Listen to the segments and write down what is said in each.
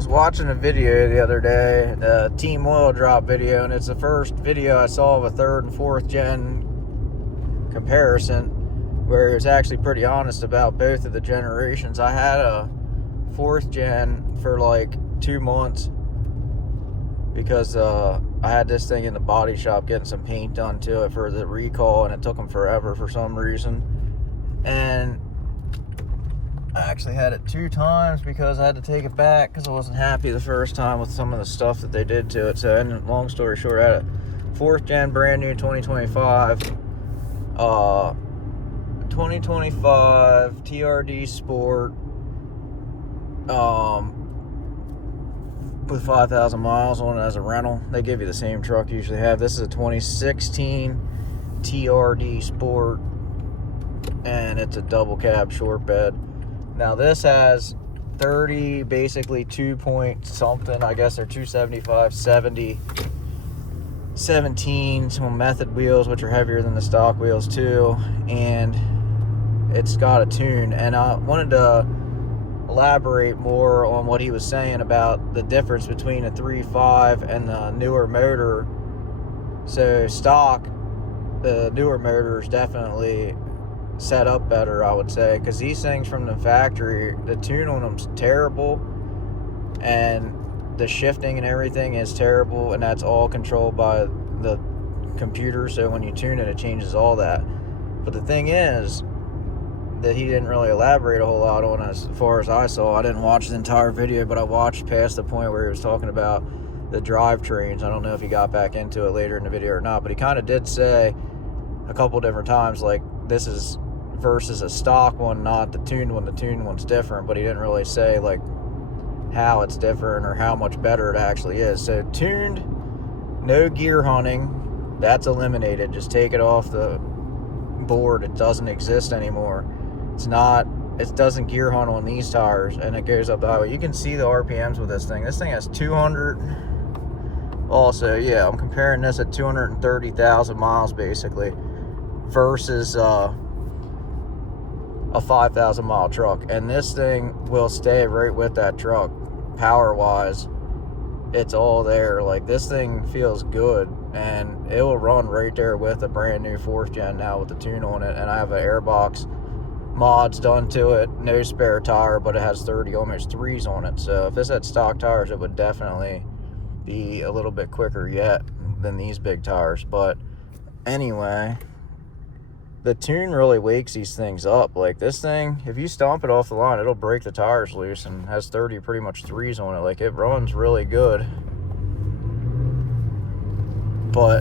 was watching a video the other day, the Team Oil Drop video, and it's the first video I saw of a third and fourth gen comparison where he was actually pretty honest about both of the generations. I had a fourth gen for like 2 months because I had this thing in the body shop getting some paint done to it for the recall, and it took them forever for some reason. And I actually had it 2 times because I had to take it back because I wasn't happy the first time with some of the stuff that they did to it. So, and long story short, I had a 4th gen brand new 2025 TRD Sport with 5,000 miles on it as a rental. They give you the same truck you usually have. This is a 2016 TRD Sport, and it's a double cab short bed. Now this has 30, basically 2 point something, I guess they're 275, 70, 17, some method wheels, which are heavier than the stock wheels too, and it's got a tune. And I wanted to elaborate more on what he was saying about the difference between a 3.5 and the newer motor. So stock, the newer motor is definitely set up better, I would say, because these things from the factory, the tune on them's terrible, and the shifting and everything is terrible, and that's all controlled by the computer. So when you tune it, it changes all that. But the thing is that he didn't really elaborate a whole lot on, as far as I saw. I didn't watch the entire video, but I watched past the point where he was talking about the drivetrains. I don't know if he got back into it later in the video or not, but he kind of did say a couple different times, like, this is versus a stock one, not the tuned one. The tuned one's different, but he didn't really say like how it's different or how much better it actually is. So tuned, no gear hunting, that's eliminated. Just take it off the board. It doesn't exist anymore. It doesn't gear hunt on these tires, and it goes up the highway. You can see the RPMs with this thing. This thing has 200. Also, yeah, I'm comparing this at 230,000 miles basically versus a 5,000 mile truck, and this thing will stay right with that truck. Power wise, it's all there. Like, this thing feels good, and it will run right there with a brand new 4th gen now with the tune on it. And I have an airbox mods done to it, no spare tire, but it has 30 almost 3s on it. So if this had stock tires, it would definitely be a little bit quicker yet than these big tires. But anyway, the tune really wakes these things up. Like, this thing, if you stomp it off the line, it'll break the tires loose, and has 30 pretty much 3s on it. Like, it runs really good. But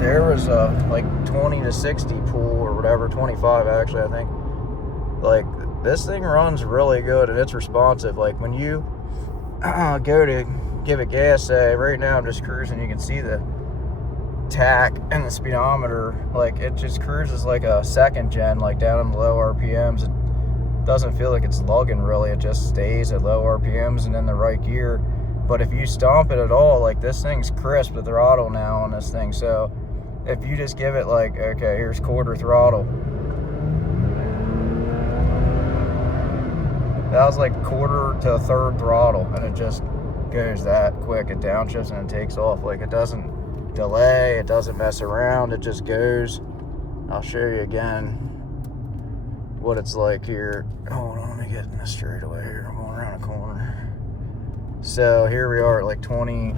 there was a like 20 to 60 pull or whatever, 25 actually, I think. Like, this thing runs really good, and it's responsive. Like, when you go to give it gas, say right now I'm just cruising, you can see the tach and the speedometer, like, it just cruises like a 2nd gen, like down in the low RPMs. It doesn't feel like it's lugging really, it just stays at low RPMs and in the right gear. But if you stomp it at all, like, this thing's crisp, the throttle now on this thing. So if you just give it like, okay, here's quarter throttle, that was like quarter to a third throttle, and it just goes that quick. It downshifts and it takes off. Like, it doesn't delay, it doesn't mess around, it just goes. I'll show you again what it's like here. Hold on, let me get in the straightaway here. I'm going around a corner. So here we are at like 20.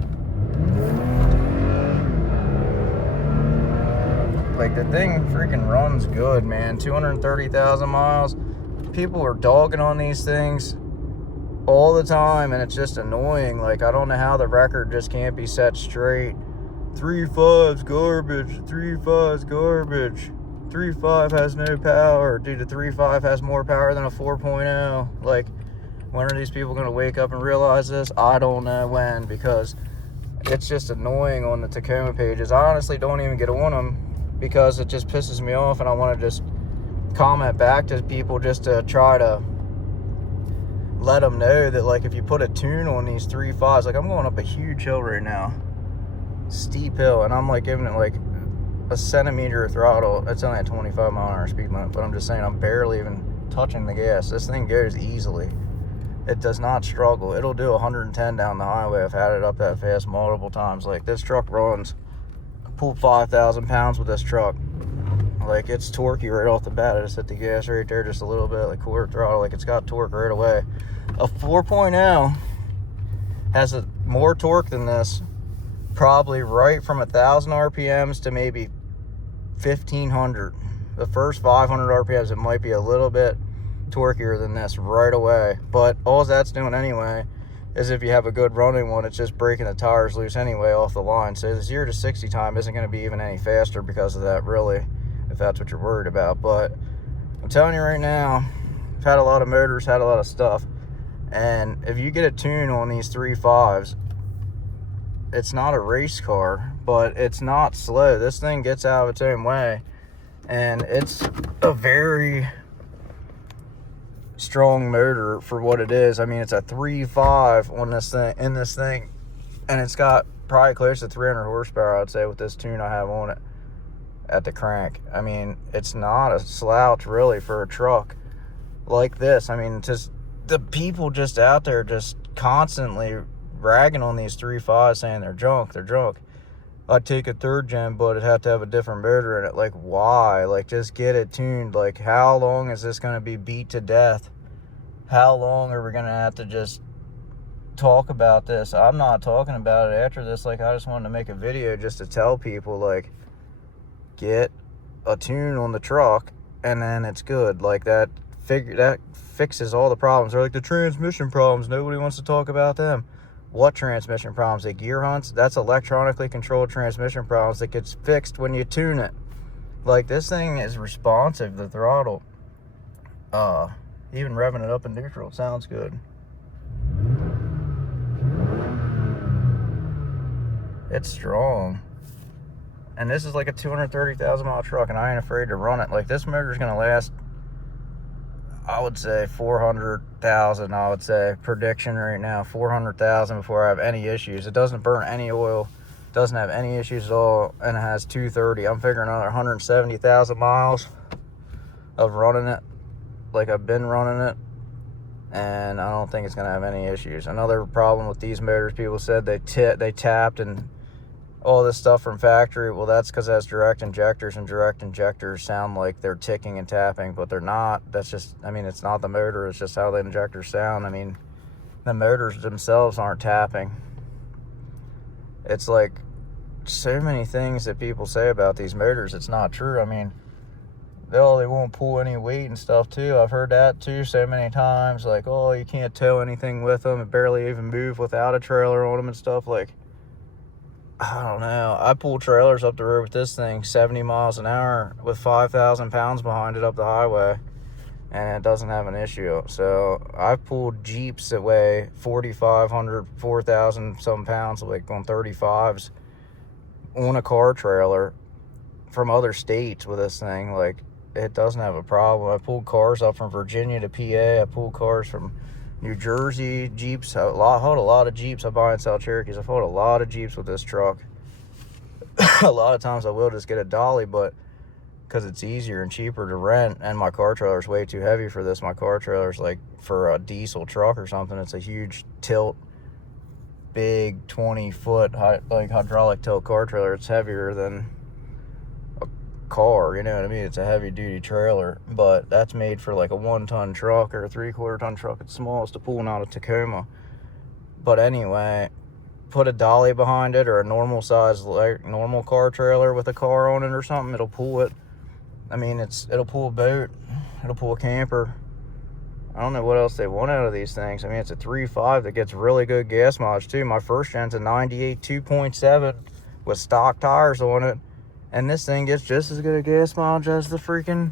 Like, the thing freaking runs good, man. 230,000 miles. People are dogging on these things all the time, and it's just annoying. Like, I don't know how the record just can't be set straight. 3.5's garbage, 3.5's garbage, 3.5 has no power. Dude, the 3.5 has more power than a 4.0. Like, when are these people going to wake up and realize this? I don't know when, because it's just annoying on the Tacoma pages. I honestly don't even get on them because it just pisses me off, and I want to just comment back to people just to try to let them know that, like, if you put a tune on these 3.5s, like, I'm going up a huge hill right now, steep hill, and I'm like giving it like a centimeter of throttle. It's only a 25 mile an hour speed limit, but I'm just saying I'm barely even touching the gas. This thing goes easily. It does not struggle. It'll do 110 down the highway. I've had it up that fast multiple times. Like, this truck runs. I pulled 5,000 pounds with this truck. Like, it's torquey right off the bat. I just hit the gas right there just a little bit, like quarter throttle. Like, it's got torque right away. A 4.0 has more torque than this, probably right from 1,000 RPMs to maybe 1,500. The first 500 RPMs, it might be a little bit torqueier than this right away. But all that's doing anyway is, if you have a good running one, it's just breaking the tires loose anyway off the line. So the 0 to 60 time isn't going to be even any faster because of that, really, if that's what you're worried about. But I'm telling you right now, I've had a lot of motors, had a lot of stuff, and if you get a tune on these 3.5s, it's not a race car, but it's not slow. This thing gets out of its own way, and it's a very strong motor for what it is. I mean, it's a 3.5 on this thing, and it's got probably close to 300 horsepower, I'd say, with this tune I have on it at the crank. I mean, it's not a slouch really for a truck like this. I mean, just the people just out there just constantly ragging on these 3.5s, saying they're junk. I'd take a 3rd gen, but it'd have to have a different motor in it. Like, why? Like, just get it tuned. Like, how long is this going to be beat to death? How long are we going to have to just talk about this? I'm not talking about it after this. Like, I just wanted to make a video just to tell people, like, get a tune on the truck, and then it's good. Like, that fixes all the problems. They're like, the transmission problems, nobody wants to talk about them. What transmission problems? The gear hunts? That's electronically controlled transmission problems that gets fixed when you tune it. Like, this thing is responsive, the throttle. Even revving it up in neutral, it sounds good. It's strong. And this is like a 230,000 mile truck, and I ain't afraid to run it. Like, this motor's gonna last, I would say 400,000. I would say prediction right now, 400,000 before I have any issues. It doesn't burn any oil, doesn't have any issues at all, and it has 230. I'm figuring another 170,000 miles of running it, like I've been running it, and I don't think it's gonna have any issues. Another problem with these motors, people said they tapped and all this stuff from factory. Well, that's because that's direct injectors, and direct injectors sound like they're ticking and tapping, but they're not. That's just, I mean, it's not the motor, it's just how the injectors sound. I mean, the motors themselves aren't tapping. It's like so many things that people say about these motors, it's not true. I mean, they won't pull any weight and stuff too. I've heard that too so many times, like, oh, you can't tow anything with them, it barely even move without a trailer on them and stuff. Like, I don't know. I pull trailers up the road with this thing 70 miles an hour with 5,000 pounds behind it up the highway, and it doesn't have an issue. So I've pulled Jeeps that weigh 4,500, 4,000 some pounds, like on 35s, on a car trailer from other states with this thing. Like, it doesn't have a problem. I pulled cars up from Virginia to PA. I pulled cars from New Jersey, Jeeps. I hold a lot of Jeeps. I buy and sell Cherokees. I've hold a lot of Jeeps with this truck. A lot of times I will just get a dolly, but because it's easier and cheaper to rent, and my car trailer is way too heavy for this. My car trailer is like for a diesel truck or something. It's a huge tilt, big 20-foot like hydraulic tilt car trailer. It's heavier than a car, you know what I mean? It's a heavy duty trailer, but that's made for like a 1-ton truck or a 3/4-ton truck. It's smallest to pull out of Tacoma. But anyway, put a dolly behind it or a normal size, like normal car trailer with a car on it or something, it'll pull it. I mean, it'll pull a boat, it'll pull a camper. I don't know what else they want out of these things. I mean, it's a 3.5 that gets really good gas mileage too. My first gen's a 98 2.7 with stock tires on it, and this thing gets just as good a gas mileage as the freaking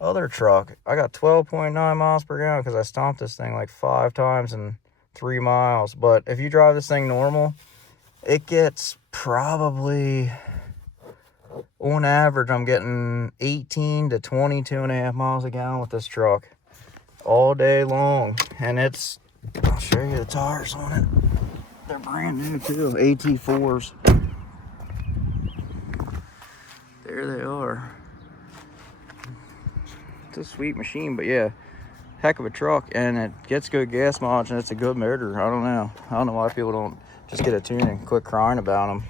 other truck. I got 12.9 miles per gallon because I stomped this thing like 5 times in 3 miles. But if you drive this thing normal, it gets probably, on average, I'm getting 18 to 22.5 miles a gallon with this truck all day long. And it's, I'll show you the tires on it. They're brand new too, AT4s. there they are. It's a sweet machine, but yeah, heck of a truck, and it gets good gas mileage, and it's a good motor. I don't know why people don't just get a tune and quit crying about them.